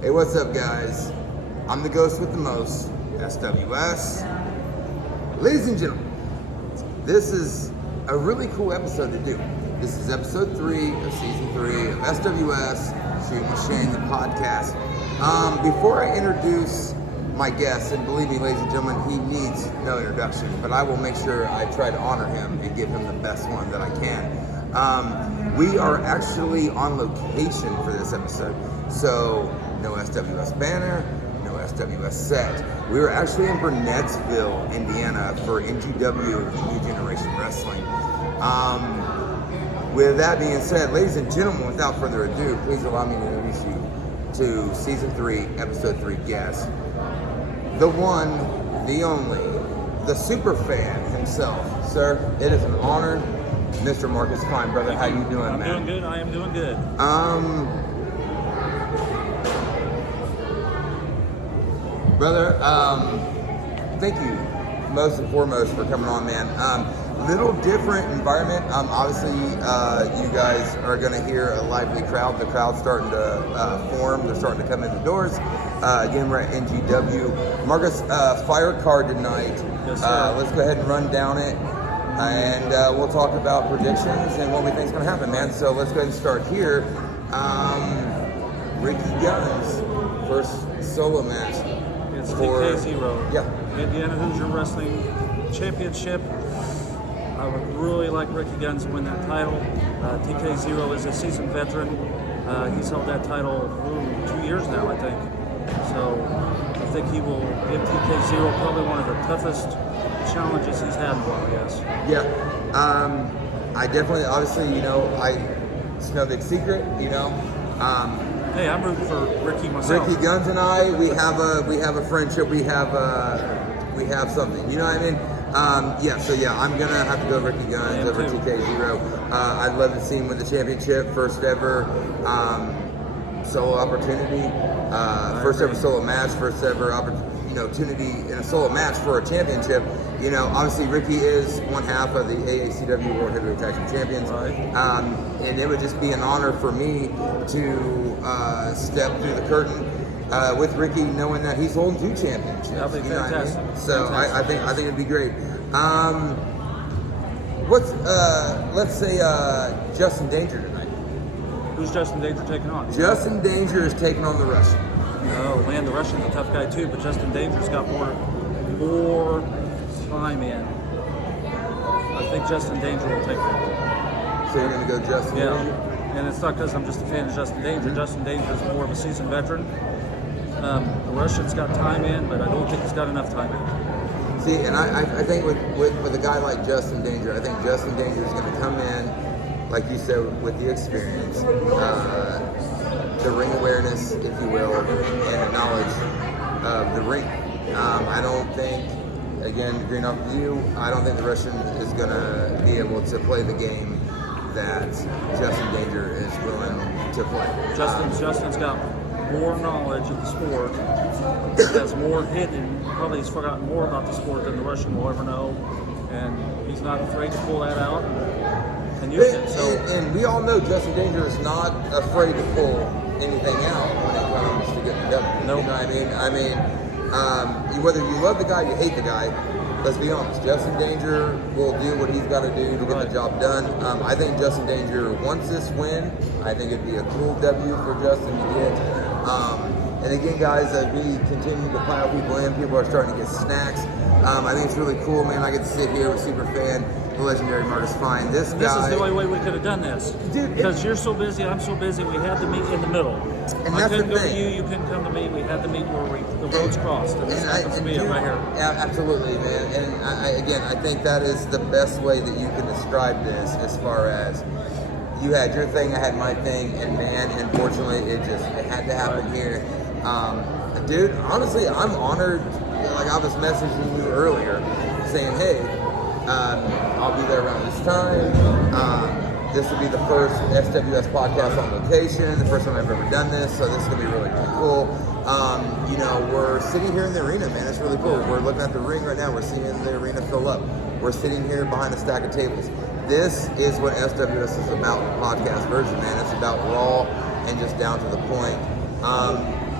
Hey, what's up, guys? I'm the ghost with the most, sWs. Ladies and gentlemen, this is a really cool episode to do. This is episode 3 of season 3 of sWs, Shootin with Shane, the podcast. Before I introduce my guest, and believe me, ladies and gentlemen, he needs no introduction, but I will make sure I try to honor him and give him the best one that I can. We are actually on location for this episode, so no sWs banner, no sWs set. We were actually in Burnetttsville, Indiana for NGW, New Generation Wrestling. With that being said, ladies and gentlemen, without further ado, please allow me to introduce you to season 3, episode 3 guest. The one, the only, the super fan himself. Sir, it is an honor. Mr. Marcus Klein, brother, how you doing, man? I'm doing good. I am doing good. Brother, thank you most and foremost for coming on, man. Little different environment. Obviously, you guys are going to hear a lively crowd. The crowd's starting to form. They're starting to come in the doors. Again, we're at NGW. Marcus, fire card tonight. Yes, sir. Let's go ahead and run down it. And we'll talk about predictions and what we think is going to happen, man. So let's go ahead and start here. Ricky Guns, first solo match. It's TK0. Yeah. Indiana Hoosier Wrestling Championship. I would really like Ricky Guns to win that title. TK0 is a seasoned veteran. He's held that title 2 years now, I think. So I think he will give TK0 probably one of the toughest challenges he's had in a while, yes. Yeah. I definitely, obviously, it's no big secret, Hey, I'm rooting for Ricky myself. Ricky Guns and I, we have a friendship. We have something. You know what I mean? I'm gonna have to go Ricky Guns over TK0. I'd love to see him win the championship, first ever solo opportunity, first ever solo match, first ever opportunity in a solo match for a championship. Obviously Ricky is one half of the AACW World Heavyweight Tag Team Champions, right. And it would just be an honor for me to step through the curtain with Ricky, knowing that he's holding 2 championships. That'd be fantastic. What I mean? So I think it'd be great. Let's say Justin Danger tonight. Who's Justin Danger taking on? Justin Danger is taking on the Russian. Oh man, the Russian's a tough guy too, but Justin Danger's got more time in. I think Justin Danger will take it. So you're going to go Justin Danger? And it's not because I'm just a fan of Justin Danger. Justin Danger is more of a seasoned veteran. The Russian's got time in, but I don't think he's got enough time in. See, and I think with a guy like Justin Danger, I think Justin Danger is going to come in, like you said, with the experience, the ring awareness, if you will, and the knowledge of the ring. I don't think, again, agreeing off of you, I don't think the Russian is going to be able to play the game that Justin Danger is willing to play. Justin's got more knowledge of the sport. He has more hidden. Probably he's forgotten more about the sport than the Russian will ever know, and he's not afraid to pull that out and use it. So, and we all know Justin Danger is not afraid to pull anything out when it comes to getting done. Nope. You know what I mean? Whether you love the guy, you hate the guy. Let's be honest. Justin Danger will do what he's got to do to get the job done. I think Justin Danger wants this win. I think it'd be a cool W for Justin to get. And again, guys, as we continue to pile people in, people are starting to get snacks. I think it's really cool, man. I get to sit here with Superfan, the legendary Marcus Klein. This is guy. the only way we could have done this. Dude, because you're so busy, I'm so busy, we had to meet in the middle. And I that's couldn't the go thing. to you, you couldn't come to me. We had to meet where the roads crossed. And this happens to be it right here. Yeah, absolutely, man. And I think that is the best way that you can describe this, as far as you had your thing, I had my thing, and man, unfortunately, it had to happen here. Dude, honestly, I'm honored. Like I was messaging you earlier, saying, hey, I'll be there around this time. This will be the first sWs podcast on location, the first time I've ever done this, so this is going to be really, really cool. We're sitting here in the arena, man. It's really cool. We're looking at the ring right now. We're seeing the arena fill up. We're sitting here behind a stack of tables. This is what sWs is about, podcast version, man. It's about raw and just down to the point.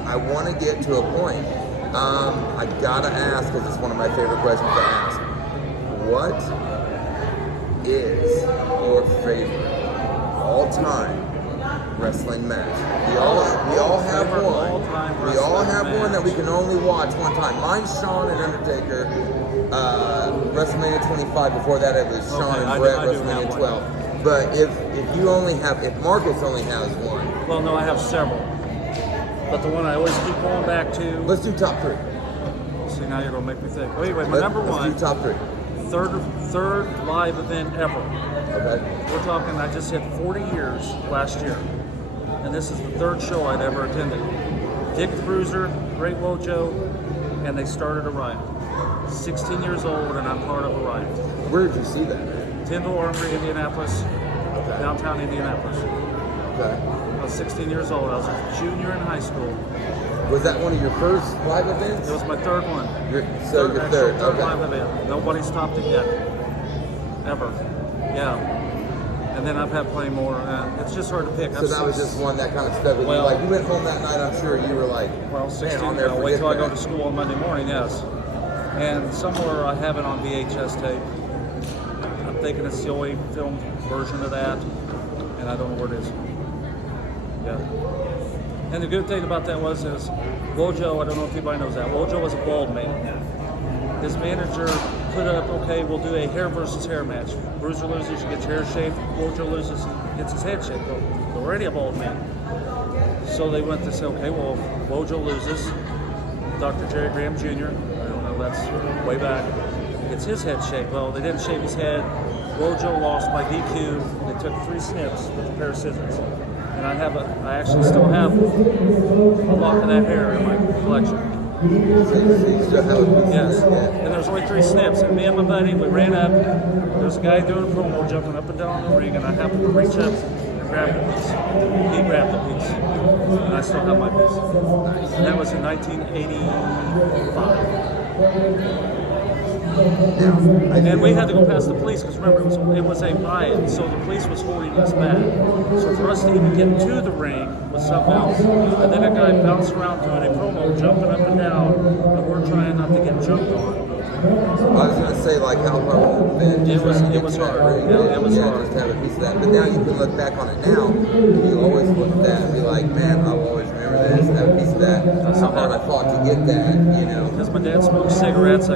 I want to get to a point. I gotta ask, because it's one of my favorite questions to ask. What is your favorite all-time wrestling match? We all have one. We all have one that we can only watch one time. Mine's Shawn and Undertaker, WrestleMania 25. Before that, it was Shawn and Bret, WrestleMania 12. But if Marcus only has one. Well, no, I have several. But the one I always keep going back to. Let's do top three. See, now you're gonna make me think. Wait, my number one. Let's do top three. Third live event ever. Okay. We're talking, I just hit 40 years last year. And this is the third show I'd ever attended. Dick the Bruiser, Great Wojo, and they started a riot. 16 years old, and I'm part of a riot. Where did you see that? Tyndall Armory, Indianapolis, Okay. downtown Indianapolis. Okay. I was 16 years old. I was a junior in high school. Was that one of your first live events? It was my third one. Your third. Third Okay. live event. Nobody's topped it yet. Ever. Yeah. And then I've had plenty more. It's just hard to pick. So that was just one that kind of stuck with you. Like, you went home that night, I'm sure you were like, well, 16. man, I'll never Wait forget till I go that. to school on Monday morning. Yes. And somewhere I have it on VHS tape. I'm thinking it's the only filmed version of that, and I don't know where it is. Yeah. And the good thing about that is Wojo, I don't know if anybody knows that, Wojo was a bald man. His manager put up, okay, we'll do a hair versus hair match. Bruiser loses, you get your hair shaved. Wojo loses, gets his head shaved. Well, he's already a bald man. So they went to say, okay, well, if Wojo loses, Dr. Jerry Graham Jr., I don't know, that's way back, gets his head shaved. Well, they didn't shave his head. Wojo lost by DQ. They took 3 snips with a pair of scissors. And I actually still have a lock of that hair in my collection. Yes. And there's only 3 snips. And me and my buddy, we ran up. There's a guy doing a promo, jumping up and down the ring, and I happened to reach up and grab the piece. He grabbed the piece. And I still have my piece. And that was in 1985. And we had to go past the police because remember it was a riot, so the police was holding us back. So for us to even get to the ring was something else. And then a guy bounced around doing a promo, jumping up and down, and we're trying not to get jumped on. I was gonna say, like, how hard would it have been? It was hard. Yeah, it was hard. Just have a piece of that. But now you can look back on it now, and you always look at that and be like, man, I'll always remember this, have a piece of that. How hard I fought to get that, you know. Because my dad smoked cigarettes, I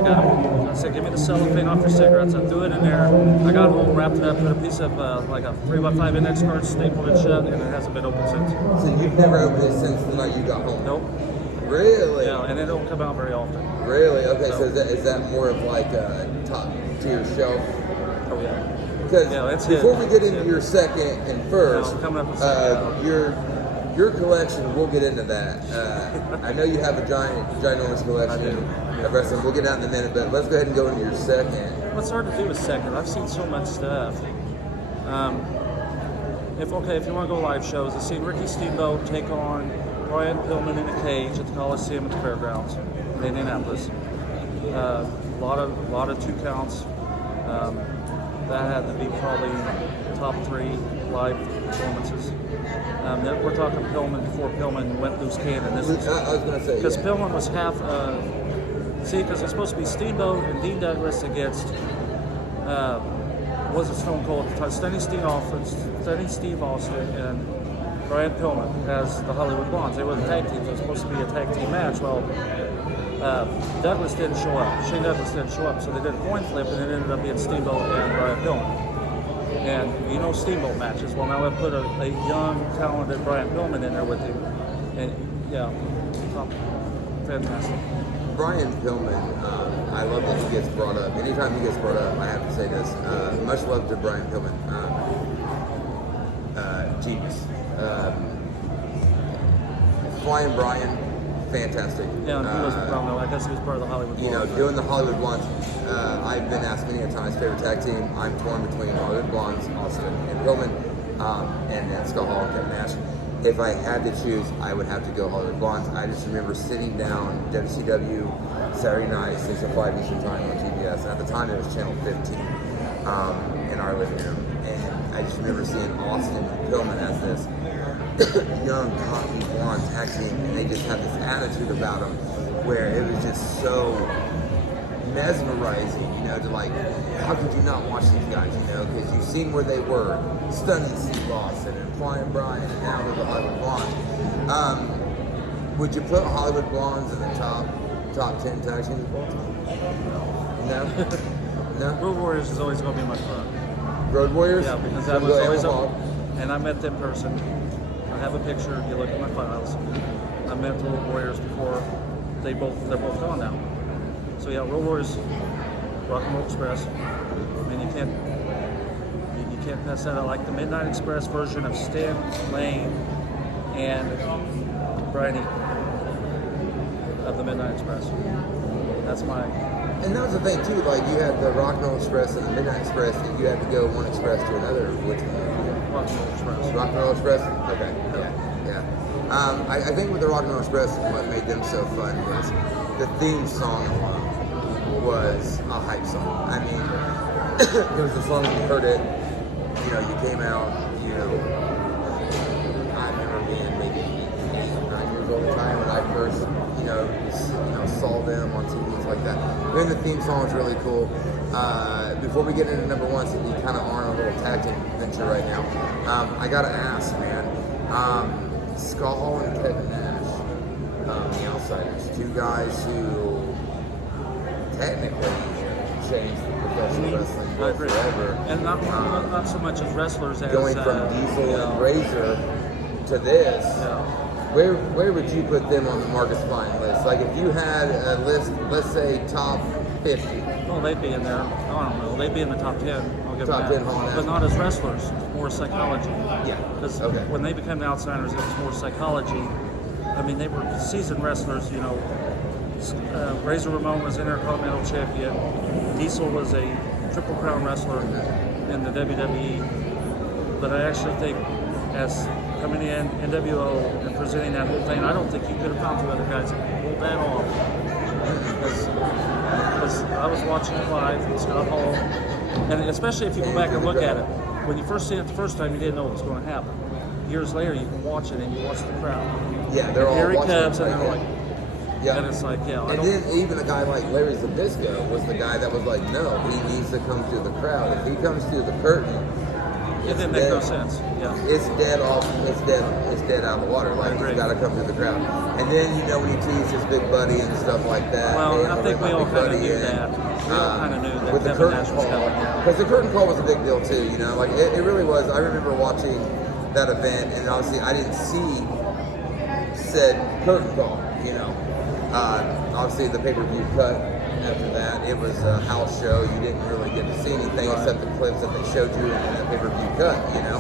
said, give me the cellophane off your cigarettes. I threw it in there. I got home, wrapped it up, put a piece of like a 3x5 index card, stapled it shut, and it hasn't been opened since. So you've never opened it since the night you got home? Nope. Really? Yeah, and it don't come out very often. Really? Okay, so is that more of like a top tier shelf? Oh yeah. Because before we get into your second and first, coming up with second, your collection, we'll get into that. I know you have a ginormous collection of wrestling. We'll get out in a minute, but let's go ahead and go into your second. What's hard to do with second? I've seen so much stuff. If you want to go live shows, I've seen Ricky Steamboat take on Brian Pillman in a cage at the Coliseum at the Fairgrounds in Indianapolis. A lot of 2 counts. That had to be probably top 3 live performances. We're talking Pillman before Pillman went loose cannon. I was going to say, because Pillman was half. Because it's supposed to be Steamboat and Dean Douglas against. What was his film called? Stunning Steve Austin and Brian Pillman as the Hollywood Blondes. They were the tag teams. It was supposed to be a tag team match. Well, Douglas didn't show up. Shane Douglas didn't show up, so they did a coin flip, and it ended up being Steamboat and Brian Pillman. And you know Steamboat matches. Well, now I put a young, talented Brian Pillman in there with him, and yeah, fantastic. Brian Pillman, I love that he gets brought up. Anytime he gets brought up, I have to say this. Much love to Brian Pillman. Genius. Flying Brian, fantastic. Yeah, he was, I guess he was part of the Hollywood Blondes. You know, doing the Hollywood Blondes, I've been asked many a times favorite tag team. I'm torn between Hollywood Blondes, Austin and Pillman, and then Skull Hall and Kevin Nash. If I had to choose, I would have to go Hollywood Blondes. I just remember sitting down WCW Saturday night, 6 to 5 Eastern Time on TBS. And at the time, it was Channel 15 in our living room. And I just remember seeing Austin and Pillman as this young, cocky, blonde tag team, and they just had this attitude about them where it was just so mesmerizing, you know, to like, how could you not watch these guys, you know, because you've seen where they were, Stunning Steve Austin and Flying Brian, and now they're the Hollywood Blondes. Would you put Hollywood Blondes in the top 10 tag teams of all time? No? No? Road Warriors is always going to be my front. Road Warriors? Yeah, because I was always and I met them in person. I have a picture. You look at my files. I met the Road Warriors before they're both gone now. So yeah, Road Warriors, Rock and Roll Express. I mean, you can't pass that. I like the Midnight Express version of Sting, Lane, and Briney of the Midnight Express. That's my. And that was the thing too. Like you had the Rock and Roll Express and the Midnight Express, and you had to go one express to another. Which one? Rock and Roll Express. Rock and Roll Express. Okay. Yeah. I think with the Rock and Roll Express, what made them so fun was the theme song alone was a hype song. I mean, it was a song when you heard it. You know, you came out. You know, I remember being maybe 8, 9 years old at the time when I first, saw them on TVs like that. Then the theme song was really cool. Before we get into number one, since we kind of are on a little tag team venture right now, I gotta ask, man. Scott Hall and Kevin Nash, the Outsiders, two guys who technically changed the professional wrestling world forever. And not so much as wrestlers as going from Diesel and Razor to this. Yeah. Where would you put them on the Marcus Fine list? Like if you had a list, let's say top 50. Well, they'd be in there. I don't know. They'd be in the top 10. I'll give Top them 10 on that. But not as wrestlers. More psychology. Yeah. Because Okay. when they became the Outsiders, it was more psychology. I mean, they were seasoned wrestlers. You know, Razor Ramon was Intercontinental Champion. Diesel was a Triple Crown wrestler in the WWE. But I actually think, as coming in NWO and presenting that whole thing, I don't think you could have found two other guys that pulled that off. Because I was watching it live with Scott Hall, and especially if you go back and look at it, when you first seen it the first time, you didn't know what was going to happen. Years later, you can watch it and you watch the crowd. Yeah, they're all Here he watching comes, it and they're right like, yeah. and it's like, yeah, I And don't. then even a guy like Larry Zbyszko was the guy that was like, no, he needs to come through the crowd. If he comes through the curtain, It didn't make no sense. Yeah. it's dead off. It's dead out of the water. Like he's got to come through the crowd. And then when he teased his big buddy and stuff like that. Well, I think we all kind of knew that. We all kind of knew that with the Kevin curtain Nash was call, coming. because the curtain call was a big deal too. You know, like it really was. I remember watching that event, and obviously I didn't see said curtain call. You know, obviously the pay-per-view cut. After that, it was a house show. You didn't really get to see anything except the clips that they showed you in the pay-per-view cut. You know,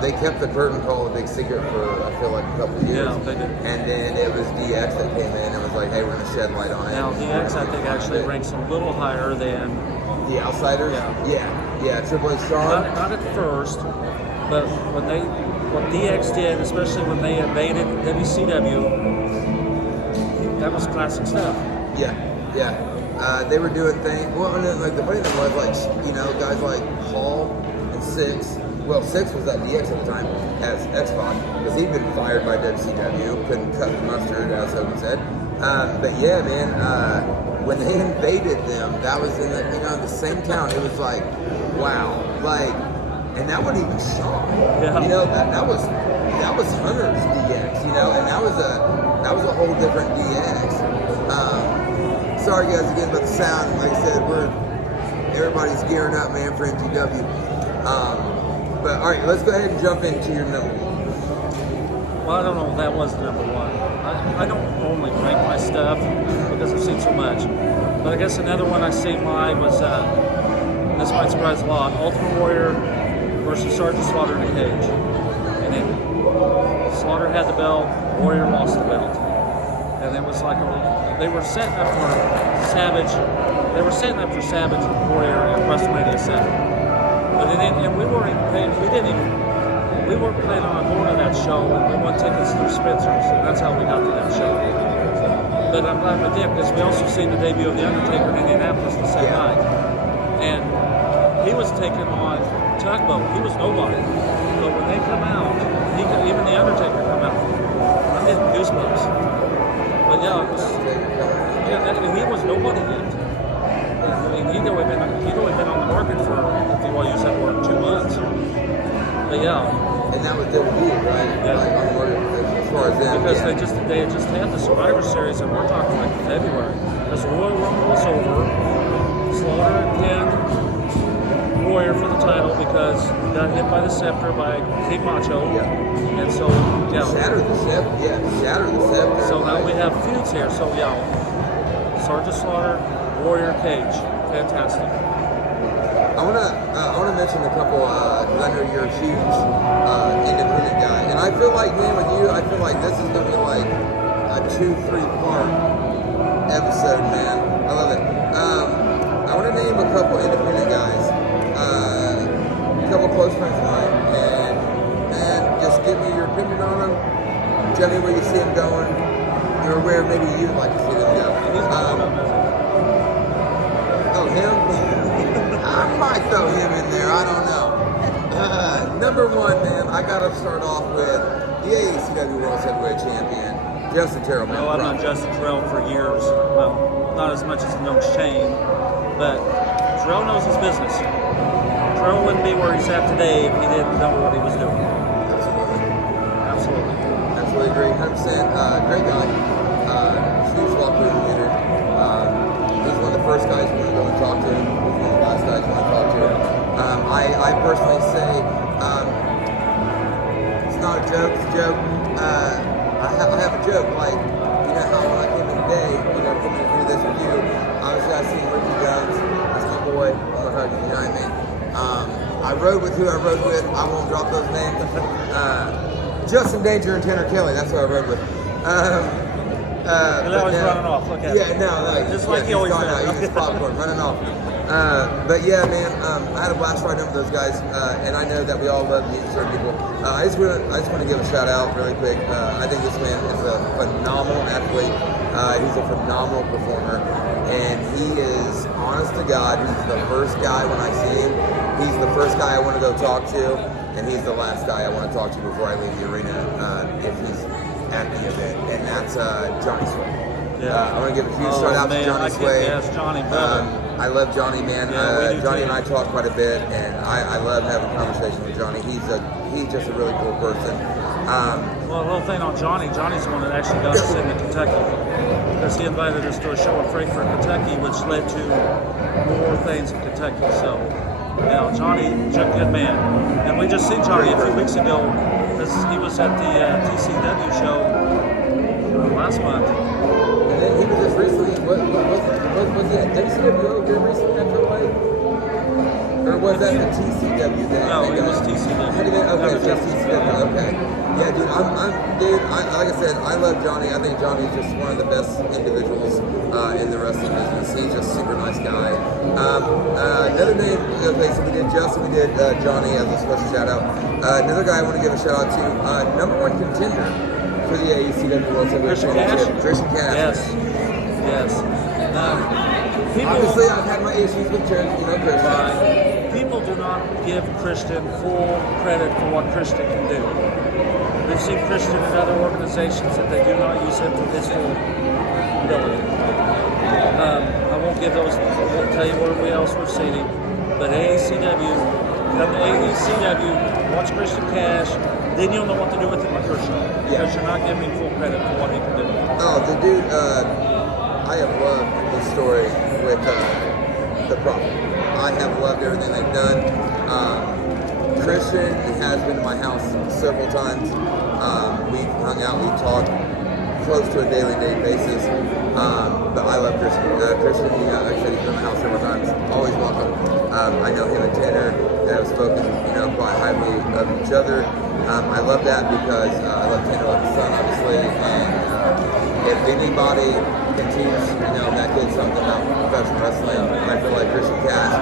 they kept the curtain call a big secret for I feel like a couple of years. Yeah, they did. And then it was DX that came in and was like, "Hey, we're gonna shed light on it." Now, DX, I think, actually ranks a little higher than the Outsiders. Yeah. Triple H Strong. not at first, but what DX did, especially when they invaded WCW, that was classic stuff. Yeah. They were doing things. Well, and then, like the funny thing was, like guys like Hall and Six. Well, Six was at DX at the time as X-Pac because he'd been fired by WCW, couldn't cut the mustard, as Hogan said. But yeah, man, when they invaded them, that was in the same town. It was like, wow, like, and that wasn't even Shawn. Yeah. You know, that was Hunter's DX. You know, and that was a whole different DX. Sorry guys again about the sound. Like I said, everybody's gearing up, man, for NTW. But all right, let's go ahead and jump into your number one. Well, I don't know if that was number one. I don't normally rank my stuff because I've seen so much. But I guess another one I seen live was, this might surprise a lot, Ultimate Warrior versus Sergeant Slaughter in a cage. And then Slaughter had the belt, Warrior lost the belt. And it was like they were setting up for Savage. They were setting up for Savage Warrior at WrestleMania 7. But we weren't planning on going to that show, and we won tickets through Spencer's, and that's how we got to that show. But I'm glad we did, because we also seen the debut of The Undertaker in Indianapolis the same night. And he was taking on Tugboat. He was nobody. But when they come out, even the Undertaker come out. I'm getting goosebumps. But yeah, it was, he was nobody yet. I mean, he'd only been on the market for, if you want to use that word, 2 months. But yeah. And that was WWE, right? Yeah. Like on the market as far as them. Because Yeah. they had just had the Survivor Series, and we're talking like February. Because Royal Rumble was over. Slaughter pinned Warrior for the title because he got hit by the scepter by King Macho. Yeah. And so, yeah. Shattered the scepter. Yeah, shattered the scepter. So now we have feuds here. So, yeah. Sergeant Slaughter, Warrior Cage. Fantastic. I wanna mention a couple. Because I know you're a huge independent guy, and I feel like, man, with you, I feel like this is gonna be like a 2-3 part episode, man. I love it. I want to name a couple independent guys, a couple close friends of mine, and just give me your opinion on them. Tell me where you see them going, or where maybe you'd like to see them go. Oh, him? I might throw him in there. I don't know. Number one, man, I gotta start off with the AECW World Heavyweight Champion, Justin Terrell. No, I've known Justin Terrell for years. Well, not as much as I've known Shane, but Terrell knows his business. Terrell wouldn't be where he's at today if he didn't know what he was doing. Absolutely. Absolutely agree. 100%. Great guy. Huge walk-through leader. He's one of the first guys you want to go and talk to. He's one of the last guys you want to talk to. I personally say, it's not a joke, it's a joke. I have a joke, like, you know how when I came in today, coming to do this with you, obviously I seen Ricky Guns, that's my boy, I'm gonna hug him, you know what I mean? I rode with who I rode with, I won't drop those names. Justin Danger and Tanner Kelly, that's who I rode with. He's always running off, look at him. Yeah, no, just like he always does. He's popcorn, running off. But yeah, man, I had a blast riding with those guys, and I know that we all love meeting certain people. I just want to give a shout out really quick. I think this man is a phenomenal athlete. He's a phenomenal performer, and he is, honest to God, he's the first guy when I see him. He's the first guy I want to go talk to, and he's the last guy I want to talk to before I leave the arena if he's at the event, and that's Johnny Sway. I want to give a huge shout out to Johnny Sway. Yes, Johnny, brother. I love Johnny, man. Yeah, Johnny and I talk quite a bit, and I love having a conversation with Johnny. He's just a really cool person. Well, a little thing on Johnny. Johnny's the one that actually got us into Kentucky because he invited us to a show in Frankfort, Kentucky, which led to more things in Kentucky. So, Johnny, good man. And we just seen Johnny a few weeks ago. He was at the TCW show last month. And then he was just recently, was he at WCW here recently, I feel like? Or was that the TCW then? No, it was TCW. Okay, so TCW, okay. Yeah, dude, like I said, I love Johnny. I think Johnny's just one of the best individuals in the wrestling business. He's just a super nice guy. Another name, okay, so we did Justin, we did Johnny as a special shout out. Another guy I want to give a shout out to, number one contender for the AECW World Heavyweight Championship, Christian Cash. Yes. Obviously, I've had my issues with Christian. People do not give Christian full credit for what Christian can do. We've seen Christian in other organizations that they do not use him for his full ability. I won't give those. I won't tell you where else we've seen him. But AECW, come to AECW, watch Christian Cash, then you'll know what to do with him on your show. Because you're not giving him full credit for what he can do. Oh, the dude, I have loved the story with the Prophet. I have loved everything they've done. Christian has been to my house several times. We've hung out, we've talked close to a daily basis. But I love Christian. Christian, like I said, he's been to my house several times. Always welcome. I know him and Tanner have spoken, quite highly of each other. I love that because I love Tanner, I love his son, obviously. And if anybody can teach, that kid something about professional wrestling, I feel like Christian Cash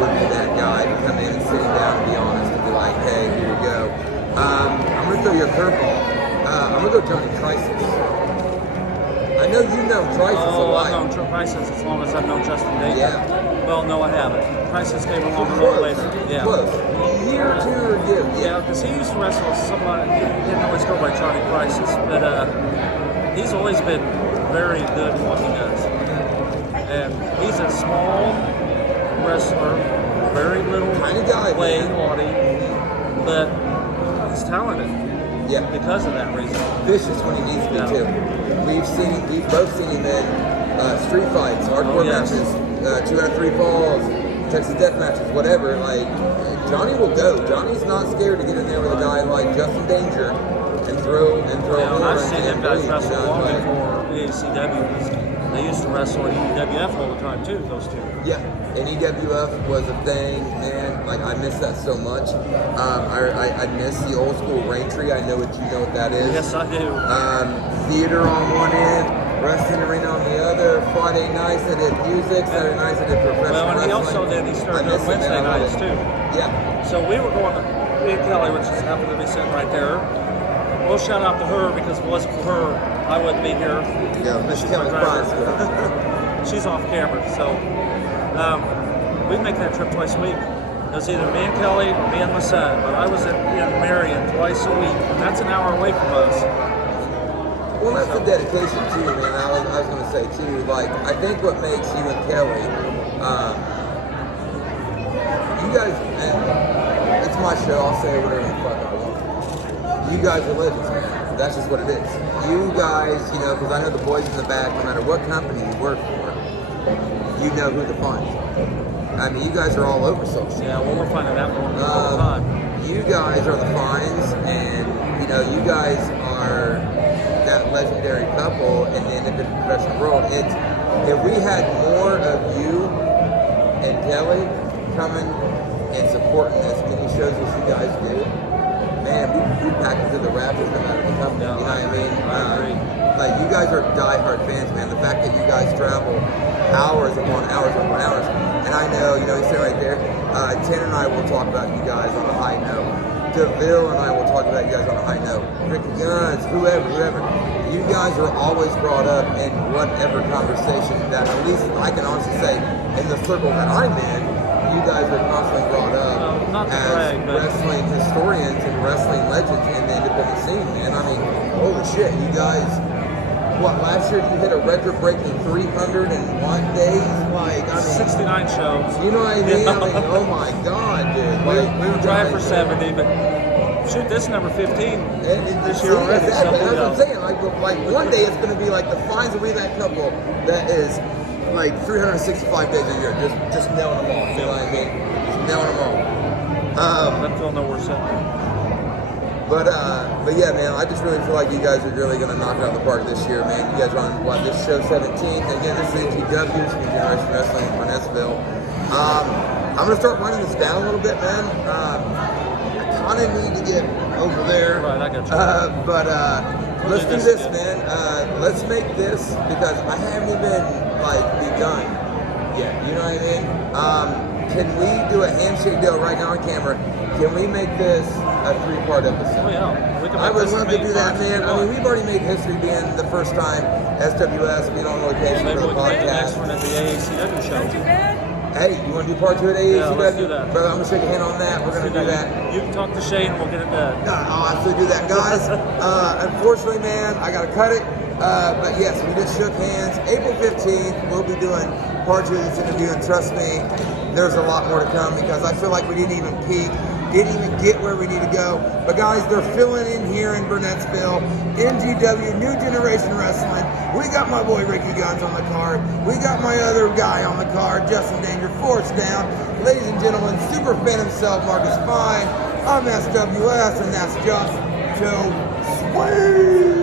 would be that guy to come in and sit him down and be honest and be like, hey, here you go. I'm going to throw you a curveball. I'm going to go Johnny Crisis. I know you know Crisis a Oh, lot. I've known Crisis as long as I've known Justin Danger. Yeah. Well, no, I haven't. Crisis came along a little later. Yeah. Close. A year or two or give. Yeah, because he used to wrestle somebody, he didn't always go by Johnny Crisis, but he's always been very good at what he does. And he's a small wrestler, very little Tiny guy, playing man. body, but he's talented Yeah. because of that reason. Vicious when he needs to be Yeah. too. We've both seen him in street fights, hardcore Oh, yes. matches, 2 out of 3 falls, Texas death matches, whatever. Like Johnny will go. Johnny's not scared to get in there with a guy like Justin Danger and throw. Yeah, more I've and seen them guys breathe, wrestle you know, long like- before ACW. They used to wrestle at EWF all the time too, those two. Yeah, and EWF was a thing, man. Like I miss that so much. I miss the old school Raintree. I know what you know what that is. Yes, I do. Theater on one end, wrestling arena on the other. Friday nights I did music. Saturday nights I did professional Well, and he wrestling. also did, he I started miss doing it, Wednesday man. I love nights it. too. Yeah, So we were going to, me and Kelly, which is happened to be sitting right there. We'll shout out to her because if it wasn't for her, I wouldn't be here. yeah. Miss She's my Kelly's driver. prize. She's off camera, so we make that trip twice a week. It was either me and Kelly or me and my son, but I was in Marion twice a week, and that's an hour away from us. Well, that's the dedication too, man. I was going to say too. Like I think what makes you and Kelly, you guys, and it's my show. I'll say whatever the fuck I want. You guys are legends, man. That's just what it is. You guys, you know, because I know the boys in the back. No matter what company you work for, you know who the funds. I mean, you guys are all over social. Yeah, well, we're finding that one all the time. You guys are the fines, and you know, you guys are that legendary couple in the independent professional world. It's if we had more of you and Kelly coming and supporting as many shows as you guys do, man, we'd pack into the Raptors no matter the company. Yeah, you know what I mean? I agree. Like you guys are diehard fans, man. The fact that you guys travel hours upon hours upon hours, and I know, you know, you sit right there. Tan and I will talk about you guys on a high note. DeVille and I will talk about you guys on a high note. Ricky Guns, whoever. You guys are always brought up in whatever conversation that at least I can honestly say in the circle that I'm in, you guys are constantly brought up Not to as brag, but wrestling historians and wrestling legends in the independent scene, man. I mean, holy shit, you guys, what, last year you hit a record-breaking 301 days? Like, I mean, 69 shows. you know what I mean? I mean, oh my God, dude. Like, We were trying for guys- 70, but shoot, this is number 15 this See, year already. exactly. So, That's what I'm saying. Like one day it's going to be like the fines will be that couple that is like 365 days a year, just nailing them all. You know what I mean? Just nailing them all. Let Phil know we're sitting. But yeah, man, I just really feel like you guys are really going to knock it out of the park this year, man. You guys are on this show 17th. Again, this is ATW, it's New Generation Wrestling in Burnettsville. I'm going to start running this down a little bit, man. I kind of need to get over there. Right, I got you. But let's do this, man. Let's make this because I haven't even begun yet. You know what I mean? Can we do a handshake deal right now on camera? Can we make this a 3-part episode? Oh, yeah. We can I make would this love to main do that, part if man. you I mean, want. we've already made history being the first time SWS being on location Maybe for we the can make the next podcast. one at the AACW show. Hey, you want to do part 2 at AACW? Yeah, let's do that. Brother, I'm going to shake a hand on that. We're going to do that. You can talk to Shane and we'll get it done. No, I'll absolutely do that, guys. Unfortunately, man, I gotta cut it. But yes, we just shook hands. April 15th, we'll be doing part 2 of this interview, and trust me, there's a lot more to come because I feel like we didn't even peak, didn't even get where we need to go. But guys, they're filling in here in Burnettsville. NGW, New Generation Wrestling. We got my boy Ricky Guns on the card. We got my other guy on the card, Justin Danger, Force Down. Ladies and gentlemen, super fan himself, Marcus Fine. I'm SWS, and that's just Joe Sweet.